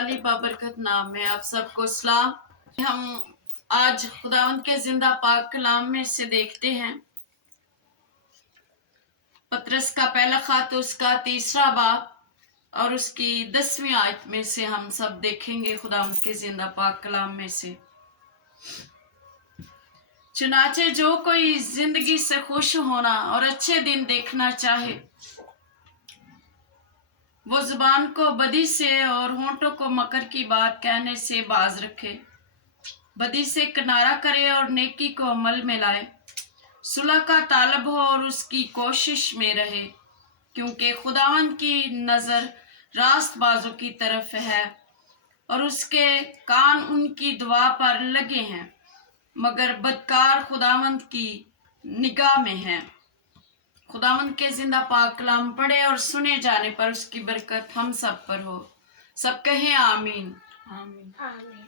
जलाली बाबरकत नाम है। आप सबको सलाम। हम आज खुदावंद के जिंदा पाक कलाम में से देखते हैं पतरस का पहला खत, उसका 3रा बाब और उसकी 10वीं आयत में से हम सब देखेंगे खुदावंद के जिंदा पाक कलाम में से। चुनाचे जो कोई जिंदगी से खुश होना और अच्छे दिन देखना चाहे, वो जुबान को बदी से और होंठों को मकर की बात कहने से बाज रखे। बदी से किनारा करे और नेकी को अमल में लाए। सुलह का तालब हो और उसकी कोशिश में रहे, क्योंकि खुदावंद की नजर रास्त बाजों की तरफ है और उसके कान उनकी दुआ पर लगे हैं, मगर बदकार खुदावंद की निगाह में है। खुदावंद के जिंदा पाक कलाम पढ़े और सुने जाने पर उसकी बरकत हम सब पर हो। सब कहें आमीन। आमीन। आमीन।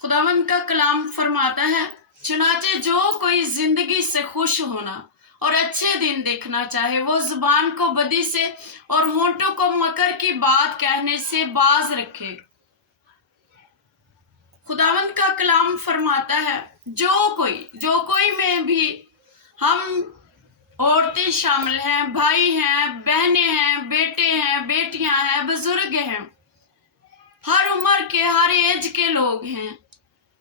खुदावंद का कलाम फरमाता है, चुनाचे जो कोई जिंदगी से खुश होना और अच्छे दिन देखना चाहे, वो जुबान को बदी से और होंठों को मकर की बात कहने से बाज रखे। खुदावंद का कलाम फरमाता है, जो कोई में भी हम औरतें शामिल हैं, भाई हैं, बहनें हैं, बेटे हैं, बेटियां हैं, बुजुर्ग हैं, हर उम्र के हर एज के लोग हैं।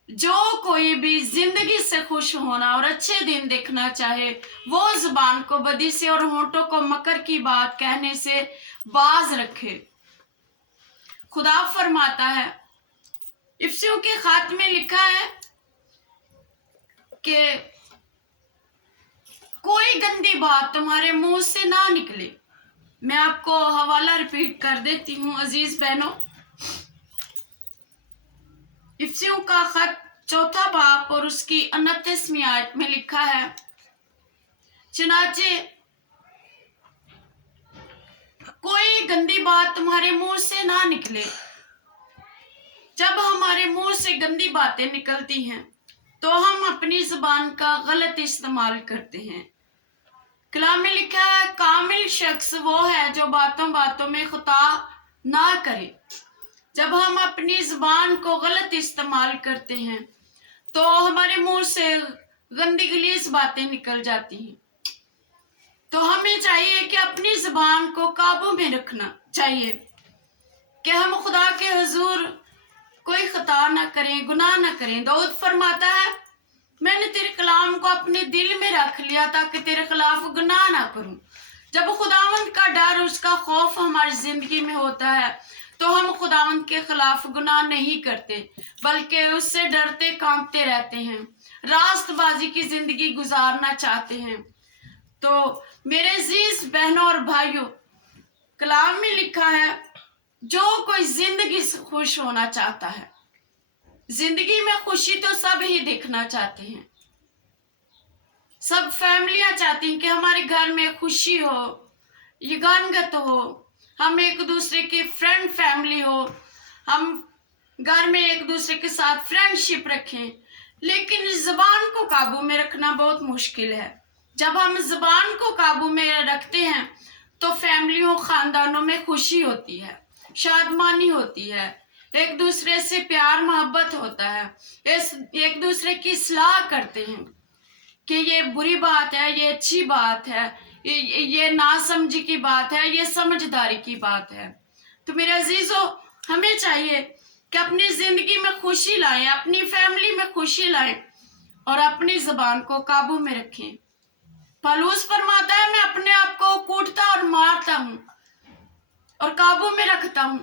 जो कोई भी जिंदगी से खुश होना और अच्छे दिन देखना चाहे, वो जुबान को बदी से और होंठों को मकर की बात कहने से बाज रखे। खुदा फरमाता है, इफ्सियों के खात में लिखा है कि कोई गंदी बात तुम्हारे मुंह से ना निकले। मैं आपको हवाला रिपीट कर देती हूँ अजीज बहनों। इफ्सियों का खत 4था बाब और उसकी 29वीं आयत में लिखा है, चुनाचे कोई गंदी बात तुम्हारे मुंह से ना निकले। जब हमारे मुंह से गंदी बातें निकलती हैं तो हम अपनी जुबान का गलत इस्तेमाल करते हैं। कलाम में लिखा है, कामिल शख्स वो है जो बातों बातों में खता ना करे। जब हम अपनी जुबान को गलत इस्तेमाल करते हैं तो हमारे मुंह से गंदी गलीज बातें निकल जाती हैं। तो हमें चाहिए कि अपनी जुबान को काबू में रखना चाहिए कि हम खुदा के हुजूर कोई खता ना करें, गुनाह ना करें। दाऊद फरमाता है, मैंने तेरे कलाम को अपने दिल में रख लिया ताकि तेरे खिलाफ गुनाह ना करूं। जब खुदावंद का डर, उसका खौफ हमारी जिंदगी में होता है तो हम खुदावंद के खिलाफ गुनाह नहीं करते, बल्कि उससे डरते कांपते रहते हैं, रास्तबाजी की जिंदगी गुजारना चाहते हैं। तो मेरे अजीज बहनों और भाइयों, कलाम में लिखा है, जो कोई जिंदगी से खुश होना चाहता है। जिंदगी में खुशी तो सब ही देखना चाहते हैं। सब फैमिलियां चाहती हैं कि हमारे घर में खुशी हो, यगानगत हो, हम एक दूसरे की फ्रेंड फैमिली हो, हम घर में एक दूसरे के साथ फ्रेंडशिप रखें। लेकिन इस जुबान को काबू में रखना बहुत मुश्किल है। जब हम जुबान को काबू में रखते हैं तो फैमिलियों, खानदानों में खुशी होती है, शादमानी होती है, एक दूसरे से प्यार मोहब्बत होता है, एक दूसरे की सलाह करते हैं कि ये बुरी बात है, ये अच्छी बात है, ये नासमझी की बात है, ये समझदारी की बात है। तो मेरे अजीजों, हमें चाहिए कि अपनी जिंदगी में खुशी लाएं, अपनी फैमिली में खुशी लाएं और अपनी जुबान को काबू में रखें। पौलुस फरमाता है, मैं अपने आप को कूटता और मारता हूं और काबू में रखता हूं।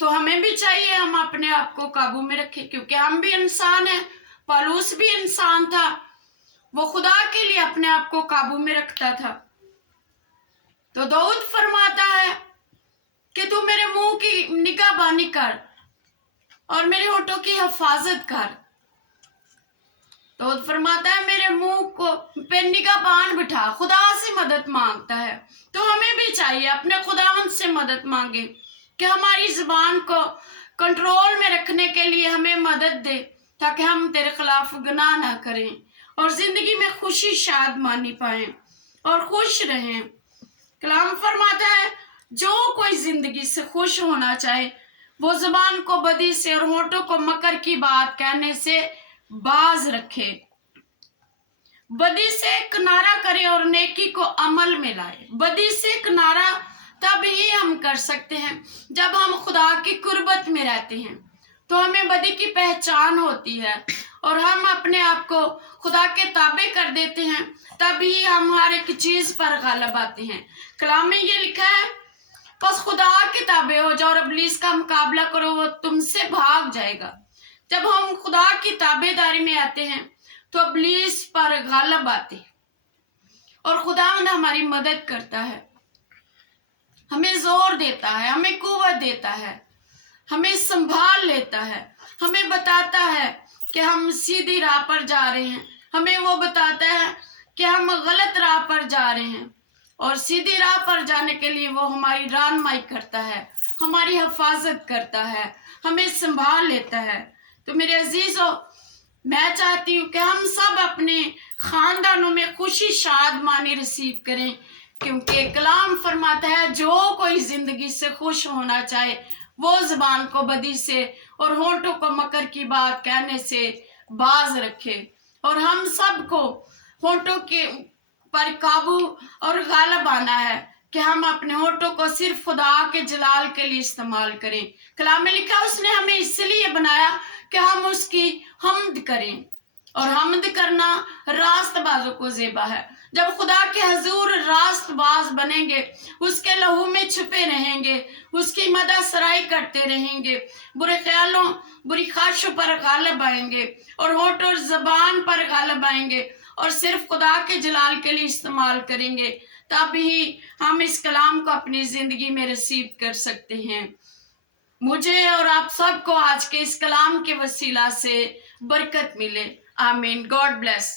तो हमें भी चाहिए हम अपने आप को काबू में रखें, क्योंकि हम भी इंसान हैं। पौलुस भी इंसान था, वो खुदा के लिए अपने आप को काबू में रखता था। तो दाऊद फरमाता है कि तू मेरे मुंह की निगाहबानी कर और मेरे होठों की हिफाजत कर। दाऊद फरमाता है, मेरे मुंह को पे निगाहबान बिठा, खुदा से मदद मांगता है। तो हमें भी चाहिए अपने खुदावंद से मदद मांगे कि हमारी जुबान को कंट्रोल में रखने के लिए हमें मदद दे, ताकि हम तेरे खिलाफ गुनाह ना करें और जिंदगी में खुशी शाद मानी पाए और खुश रहें। कलाम फरमाता है, जो कोई जिंदगी से खुश होना चाहे वो जुबान को बदी से और होठों को मकर की बात कहने से बाज रखे। बदी से किनारा करे और नेकी को अमल में लाए। बदी से किनारा तब ही हम कर सकते हैं जब हम खुदा की कुर्बत में रहते हैं, तो हमें बदी की पहचान होती है और हम अपने आप को खुदा के ताबे कर देते हैं, तभी हम हर एक चीज पर गालिब आते हैं। कलाम में ये लिखा है, बस खुदा के ताबे हो जाओ और इब्लीस का मुकाबला करो, वो तुमसे भाग जाएगा। जब हम खुदा की ताबेदारी में आते हैं तो इब्लीस पर गालिब आते हैं और खुदावंद हमारी मदद करता है, हमें जोर देता है, हमें कुव्वत देता है, हमें संभाल लेता है, हमें बताता है कि हम सीधी राह पर जा रहे हैं, हमें वो बताता है कि हम गलत राह पर जा रहे हैं और सीधी राह पर जाने के लिए वो हमारी रहनुमाई करता है, हमारी हिफाजत करता है, हमें संभाल लेता है। तो मेरे अजीजों, मैं चाहती हूँ कि हम सब अपने खानदानों में खुशी शादमानी रिसीव करें, क्योंकि कलाम फरमाता है जो कोई जिंदगी से खुश होना चाहे वो जुबान को बदी से और होठों को मकर की बात कहने से बाज रखे। और हम सबको होठों के पर काबू और गालिब आना है कि हम अपने होठों को सिर्फ खुदा के जलाल के लिए इस्तेमाल करें। कलाम में लिखा, उसने हमें इसलिए बनाया कि हम उसकी हम्द करें, और हम्द करना रास्तबाजों को ज़ेबा है। जब खुदा के हजूर रास्तबाज बनेंगे, उसके लहू में छुपे रहेंगे, उसकी मदद सराई करते रहेंगे, बुरे ख्यालों बुरी ख्वाहिशों पर गालिब आएंगे और होठ और जबान पर गालिब आएंगे और सिर्फ खुदा के जलाल के लिए इस्तेमाल करेंगे, तभी हम इस कलाम को अपनी जिंदगी में रिसीव कर सकते हैं। मुझे और आप सबको आज के इस कलाम के वसीला से बरकत मिले। आमीन। God bless.